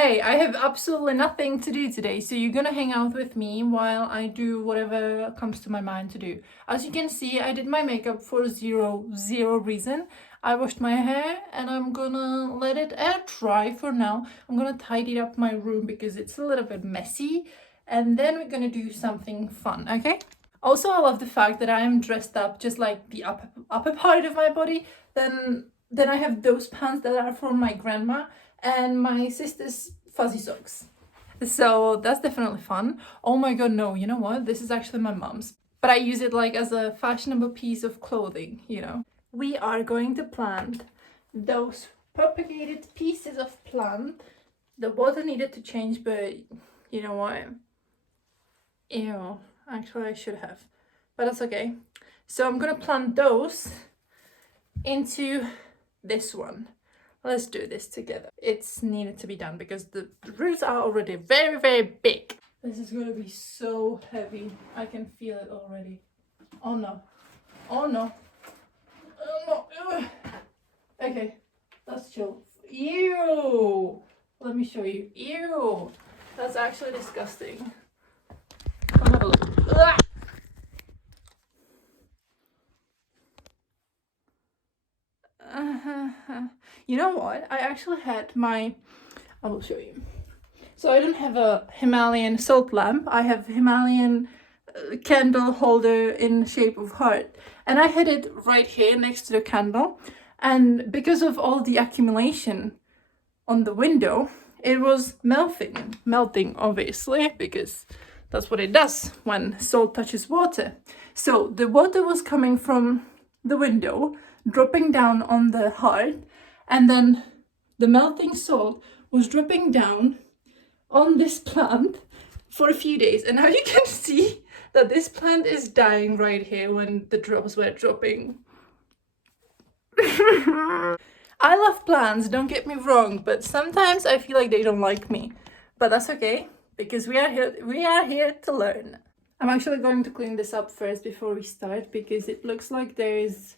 Hey, I have absolutely nothing to do today, so you're gonna hang out with me while I do whatever comes to my mind to do. As you can see, I did my makeup for zero reason. I washed my hair and I'm gonna let it air dry for now. I'm gonna tidy up my room because it's a little bit messy, and then we're gonna do something fun, okay? Also, I love the fact that I am dressed up just like the upper part of my body. Then I have those pants that are from my grandma and my sister's fuzzy socks. So that's definitely fun. Oh my god, no, you know what? This is actually my mom's. But I use it like as a fashionable piece of clothing, you know. We are going to plant those propagated pieces of plant. The water needed to change, but you know what? Ew, actually I should have. But that's okay. So I'm gonna plant those into this one. Let's do this together. It's needed to be done because the roots are already very big. This is gonna be so heavy. I can feel it already. Oh no. Oh no. Oh no. Ugh. Okay, let's chill. Ew. Let me show you. Ew. That's actually disgusting. I'll have a look. Ugh. You know what? I actually had I will show you. So I don't have a Himalayan salt lamp. I have Himalayan candle holder in shape of heart. And I had it right here next to the candle. And because of all the accumulation on the window, it was melting obviously, because that's what it does when salt touches water. So the water was coming from the window, dropping down on the heart, and then the melting salt was dropping down on this plant for a few days. And now you can see that this plant is dying right here when the drops were dropping. I love plants, don't get me wrong, but sometimes I feel like they don't like me. But that's okay, because we are here to learn. I'm actually going to clean this up first before we start, because it looks like there is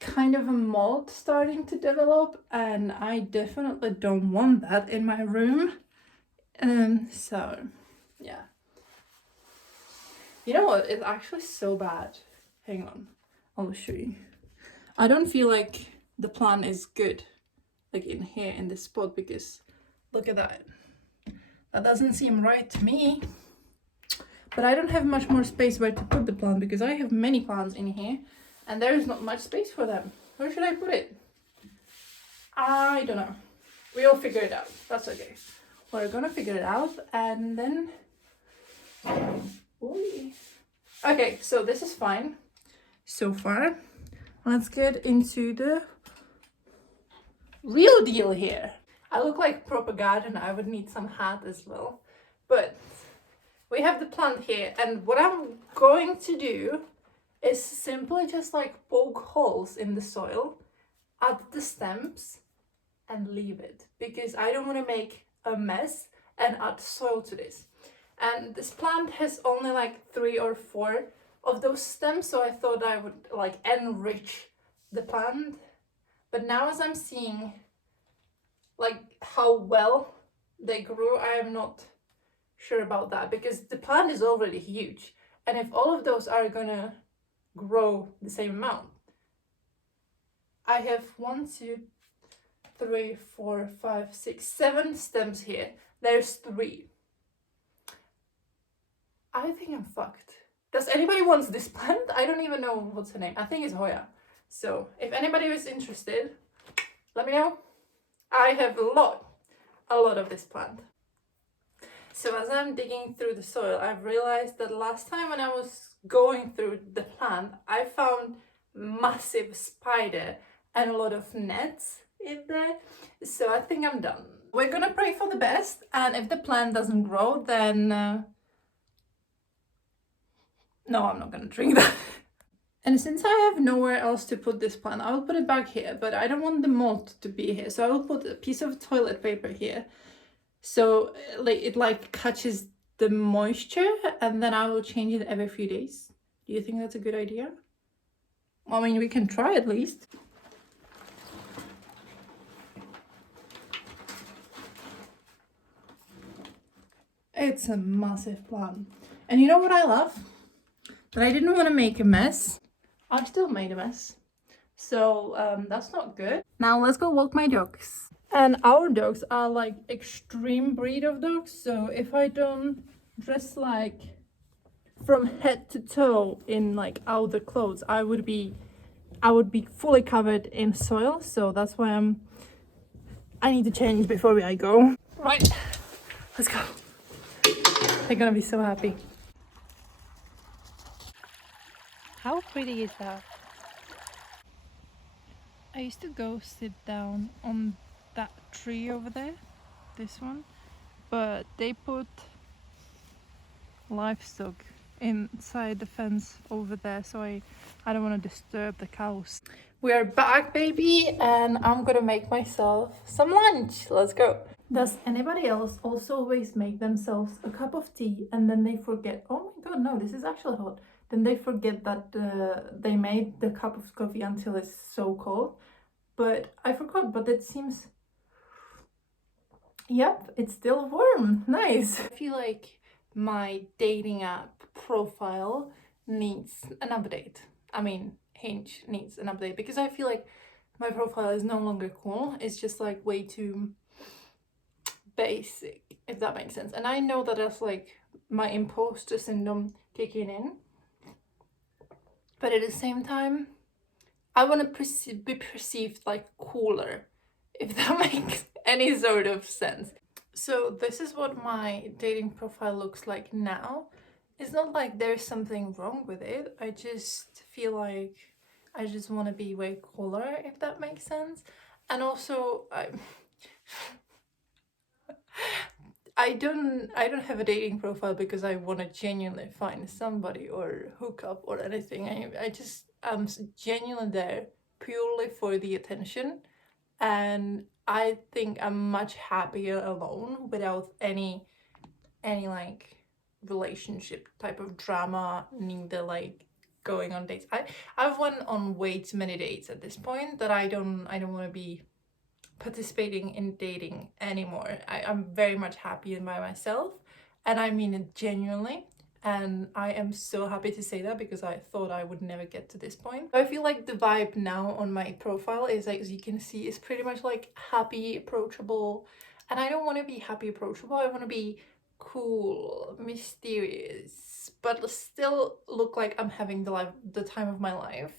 kind of a mold starting to develop, and I definitely don't want that in my room. So yeah. You know what? It's actually so bad. Hang on, I'll show you. I don't feel like the plant is good, like in here in this spot, because look at that. That doesn't seem right to me. But I don't have much more space where to put the plant, because I have many plants in here and there is not much space for them. Where should I put it? I don't know. We'll figure it out. That's okay. We're gonna figure it out, and then okay, so this is fine so far. Let's get into the real deal here. I look like a proper gardener. I would need some hat as well. But we have the plant here, and what I'm going to do is simply just like poke holes in the soil, add the stems, and leave it, because I don't want to make a mess and add soil to this. And this plant has only like 3 or 4 of those stems, so I thought I would like enrich the plant. But now, as I'm seeing like how well they grew, I am not sure about that, because the plant is already huge, and if all of those are gonna grow the same amount, I have 1, 2, 3, 4, 5, 6, 7 stems here. There's 3. I think I'm fucked. Does anybody wants this plant? I don't even know what's her name. I think it's Hoya. So if anybody is interested, let me know. I have a lot of this plant. So as I'm digging through the soil, I've realized that last time when I was going through the plant, I found massive spider and a lot of nets in there. So I think I'm done. We're gonna pray for the best, and if the plant doesn't grow, then no, I'm not gonna drink that. And since I have nowhere else to put this plant, I will put it back here, but I don't want the mold to be here. So I will put a piece of toilet paper here, so it catches the moisture, and then I will change it every few days. Do you think that's a good idea? I mean, we can try at least. It's a massive plan. And you know what I love? That I didn't want to make a mess. I still made a mess. So that's not good. Now let's go walk my dogs. And our dogs are like extreme breed of dogs. So if I don't dress like from head to toe in like outer clothes, I would be fully covered in soil. So that's why I need to change before I go. Right, let's go. They're gonna be so happy. How pretty is that? I used to go sit down on that tree over there, this one, but they put livestock inside the fence over there, so I don't want to disturb the cows. We are back, baby, and I'm gonna make myself some lunch. Let's go. Does anybody else also always make themselves a cup of tea and then they forget, oh my god, no, this is actually hot. Then they forget that they made the cup of coffee until it's so cold. But I forgot, but it seems, yep, it's still warm. Nice. I feel like my dating app profile needs an update. I mean, Hinge needs an update because I feel like my profile is no longer cool. It's just like way too basic, if that makes sense. And I know that that's like my imposter syndrome kicking in. But at the same time, I want to be perceived like cooler, if that makes any sort of sense. So this is what my dating profile looks like now. It's not like there's something wrong with it. I just feel like I just want to be way cooler, if that makes sense. And also, I don't have a dating profile because I want to genuinely find somebody or hook up or anything. I just am genuinely there purely for the attention, and I think I'm much happier alone without any like relationship type of drama, neither like going on dates. I've went on way too many dates at this point that I don't want to be participating in dating anymore. I'm very much happy by myself, and I mean it genuinely. And I am so happy to say that because I thought I would never get to this point. I feel like the vibe now on my profile is, like, as you can see, is pretty much like happy, approachable. And I don't want to be happy, approachable. I want to be cool, mysterious, but still look like I'm having the time of my life,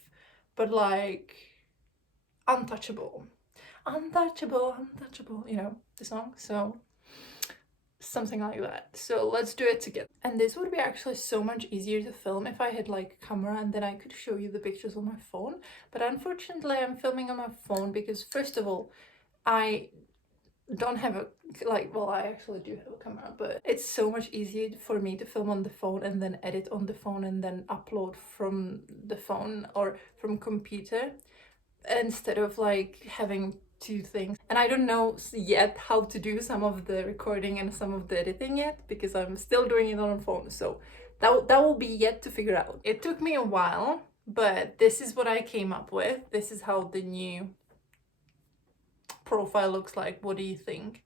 but like untouchable, you know the song. So something like that. So let's do it together. And this would be actually so much easier to film if I had like a camera and then I could show you the pictures on my phone. But unfortunately I'm filming on my phone because, first of all, I don't have a well, I actually do have a camera, but it's so much easier for me to film on the phone and then edit on the phone and then upload from the phone or from computer, instead of like having two things. And I don't know yet how to do some of the recording and some of the editing yet because I'm still doing it on a phone. So that will be yet to figure out. It took me a while, but this is what I came up with. This is how the new profile looks like. What do you think?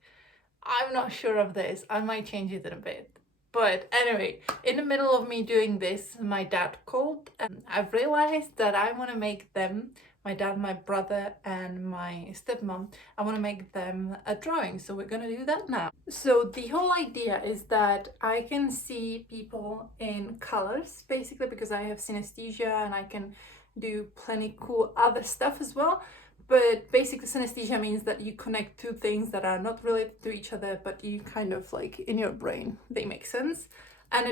I'm not sure of this. I might change it in a bit. But anyway, in the middle of me doing this, my dad called, and I've realized that I want to make them, my dad, my brother, and my stepmom, I want to make them a drawing. So we're gonna do that now. So the whole idea is that I can see people in colors, basically, because I have synesthesia and I can do plenty cool other stuff as well. But basically synesthesia means that you connect two things that are not related to each other, but you kind of like in your brain, they make sense. And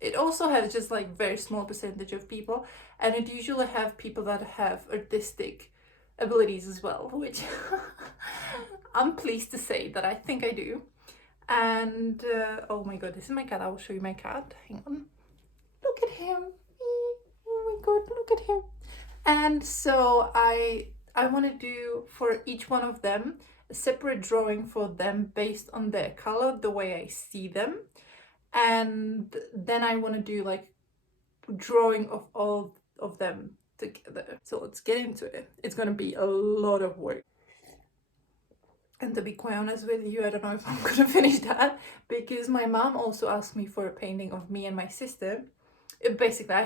it also has just like very small percentage of people, and it usually have people that have artistic abilities as well, which I'm pleased to say that I think I do. And oh my god, this is my cat. I will show you my cat. Hang on. Look at him. Oh my god, look at him. And so I want to do for each one of them a separate drawing for them based on their color, the way I see them. And then I want to do like drawing of all of them together. So let's get into it. It's going to be a lot of work. And to be quite honest with you, I don't know if I'm gonna finish that, because my mom also asked me for a painting of me and my sister. Basically, I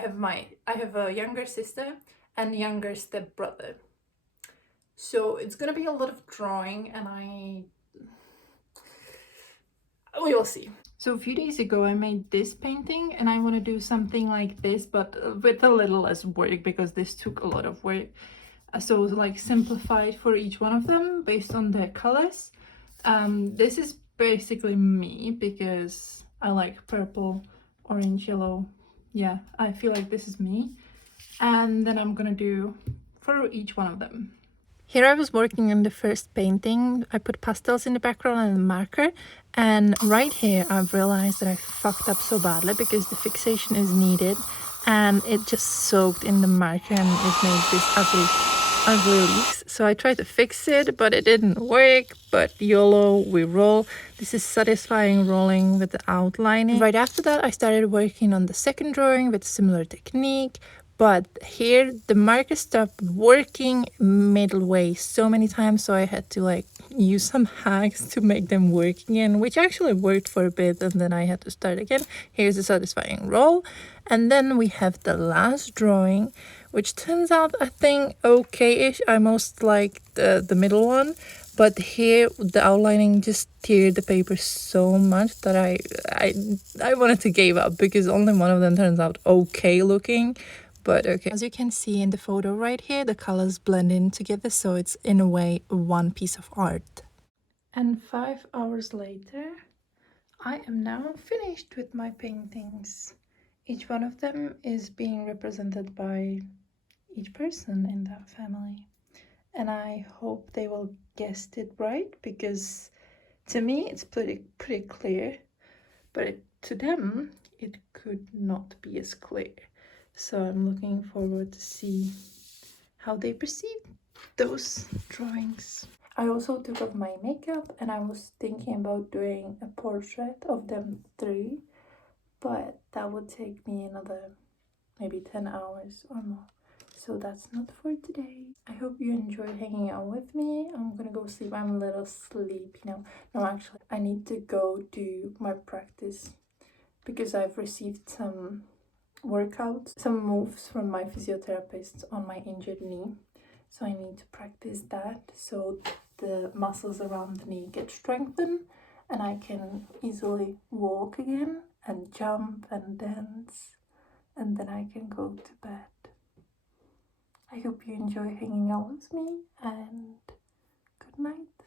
have a younger sister and younger stepbrother. So it's gonna be a lot of drawing, and we will see. So a few days ago I made this painting, and I want to do something like this, but with a little less work, because this took a lot of work. So like simplified for each one of them based on their colors. This is basically me, because I like purple, orange, yellow. Yeah, I feel like this is me. And then I'm gonna do for each one of them. Here I was working on the first painting. I put pastels in the background and a marker, and right here I've realized that I fucked up so badly, because the fixation is needed and it just soaked in the marker and it made this ugly leaks. So I tried to fix it, but it didn't work. But YOLO, we roll. This is satisfying rolling with the outlining. Right after that I started working on the second drawing with a similar technique. But here the marker stopped working midway so many times, so I had to like use some hacks to make them work again, which actually worked for a bit, and then I had to start again. Here's a satisfying roll. And then we have the last drawing, which turns out, I think, okay-ish. I most like the middle one, but here the outlining just teared the paper so much that I wanted to give up, because only one of them turns out okay looking. But okay, as you can see in the photo right here, the colors blend in together, so it's in a way one piece of art. And 5 hours later, I am now finished with my paintings. Each one of them is being represented by each person in that family. And I hope they will guess it right, because to me it's pretty clear, but to them it could not be as clear. So I'm looking forward to see how they perceive those drawings. I also took off my makeup, and I was thinking about doing a portrait of them three, but that would take me another maybe 10 hours or more. So that's not for today. I hope you enjoyed hanging out with me. I'm gonna go sleep. I'm a little sleepy now. No, actually, I need to go do my practice, because I've received some workouts, some moves from my physiotherapist on my injured knee. So I need to practice that, so the muscles around the knee get strengthened and I can easily walk again and jump and dance, and then I can go to bed. I hope you enjoy hanging out with me, and good night.